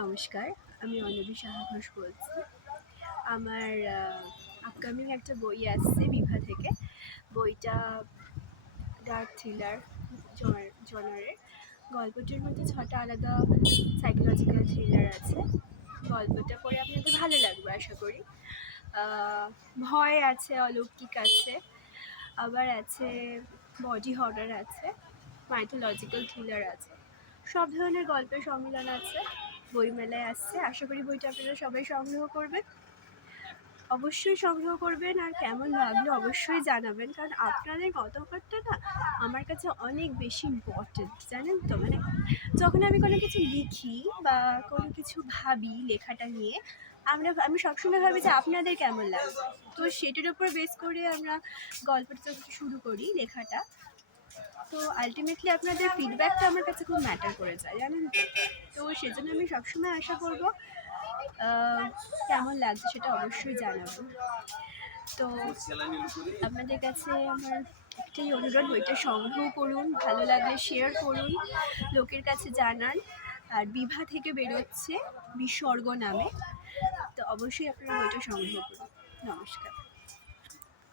নমস্কার, আমি অনবী সাহা ঘোষ বলছি। আমার আপকামিং একটা বই আসছে বিভা থেকে। বইটা ডার্ক থ্রিলার জনারের। গল্পটির মধ্যে ৬টা আলাদা সাইকোলজিক্যাল থ্রিলার আছে। গল্পটা পড়ে আপনাদের ভালো লাগবে আশা করি। ভয় আছে, অলৌকিক আছে, আবার আছে বডি হরর আছে, মাইথোলজিক্যাল থ্রিলার আছে। সব ধরনের গল্পের সম্মিলন আছে। বইমেলায় আসছে, আশা করি বইটা আপনারা সবাই সংগ্রহ করবেন। অবশ্যই সংগ্রহ করবেন, আর কেমন লাগলো অবশ্যই জানাবেন, কারণ আপনাদের মতামতটা না আমার কাছে অনেক বেশি ইম্পর্টেন্ট, জানেন তো। মানে যখন আমি কোনো কিছু লিখি বা কোনো কিছু ভাবি লেখাটা নিয়ে, আমি সবসময় ভাবি যে আপনাদের কেমন লাগবে। তো সেটার উপর বেস করে আমরা গল্পটা যখন শুরু করি লেখাটা, তো আলটিমেটলি আপনাদের ফিডব্যাকটা আমার কাছে খুব ম্যাটার করে যায়, জানেন তো। তো সেজন্য আমি সবসময় আশা করব কেমন লাগছে সেটা অবশ্যই জানাবেন। তো আপনাদের কাছে আমার একটাই অনুরোধ, বইটা সংগ্রহ করুন, ভালো লাগলে শেয়ার করুন, লোকের কাছে জানান। আর বিভা থেকে বেরোচ্ছে বিসর্গ নামে, তো অবশ্যই আপনারা বইটা সংগ্রহ করুন। নমস্কার।